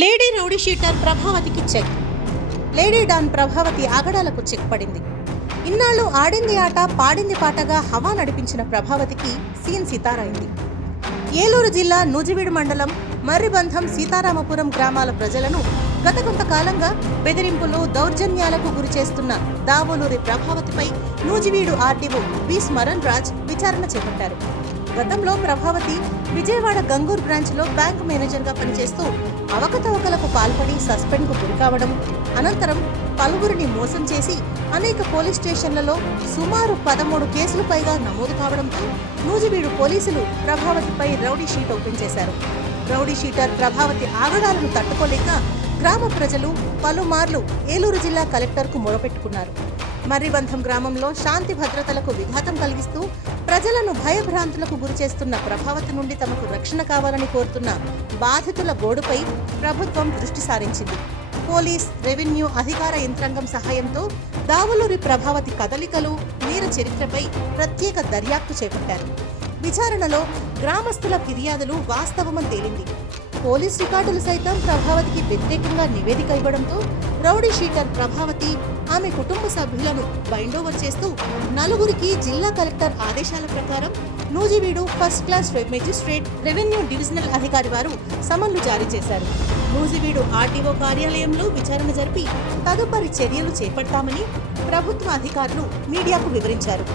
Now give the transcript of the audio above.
Lady rowdy sheeter ప్రభావతికి check. Lady don Prabhavati ఆగడాలకు check పడింది. ఇన్నాళ్ళు ఆడింది ఆట పాడింది పాటగా హవా నడిపించిన ప్రభావతికి సీన్ సితారైంది ఏలూరు జిల్లా నూజివీడు మండలం మర్రిబంధం సీతారామపురం గ్రామాల ప్రజలను గత కొంతకాలంగా బెదిరింపులు దౌర్జన్యాలకు గురి చేస్తున్న దావోలూరి ప్రభావతిపై నూజివీడు ఆర్డీఓ వి. స్మరణ్ రాజ్ విచారణ చేపట్టారు. గతంలో ప్రభావతి విజయవాడ గంగూర్ బ్రాంచ్లో బ్యాంక్ మేనేజర్గా పనిచేస్తూ అవకతవకలకు పాల్పడి సస్పెండ్కు గురికావడం అనంతరం పలువురిని మోసం చేసి అనేక పోలీస్ స్టేషన్లలో సుమారు పదమూడు కేసులు పైగా నమోదు కావడంతో నూజివీడు పోలీసులు ప్రభావతిపై రౌడీ షీట్ ఓపెన్ చేశారు. రౌడీ షీటర్ ప్రభావతి ఆగడాలను తట్టుకోలేక గ్రామ ప్రజలు పలుమార్లు ఏలూరు జిల్లా కలెక్టర్కు మొరపెట్టుకున్నారు. మర్రిబంధం గ్రామంలో శాంతి భద్రతలకు విఘాతం కలిగిస్తూ ప్రజలను భయభ్రాంతులకు గురిచేస్తున్న ప్రభావతి నుండి తమకు రక్షణ కావాలని కోరుతున్న బాధితుల గోడుపై ప్రభుత్వం దృష్టి సారించింది. పోలీస్ రెవెన్యూ అధికార యంత్రాంగం సహాయంతో దావులూరి ప్రభావతి కదలికలు వీర చరిత్రపై ప్రత్యేక దర్యాప్తు చేపట్టారు. విచారణలో గ్రామస్తుల ఫిర్యాదులు వాస్తవమని తేలింది. పోలీస్ రికార్డులు సైతం ప్రభావతికి వ్యతిరేకంగా నివేదిక ఇవ్వడంతో రౌడీ షీటర్ ప్రభావతి ఆమె కుటుంబ సభ్యులను బైండోవర్ చేస్తూ నలుగురికి జిల్లా కలెక్టర్ ఆదేశాల ప్రకారం Nuzvid first class magistrate revenue divisional అధికారి వారు సమన్లు జారీ చేశారు. నూజివీడు ఆర్టీఓ కార్యాలయంలో విచారణ జరిపి తదుపరి చర్యలు చేపడతామని ప్రభుత్వ అధికారులు మీడియాకు వివరించారు.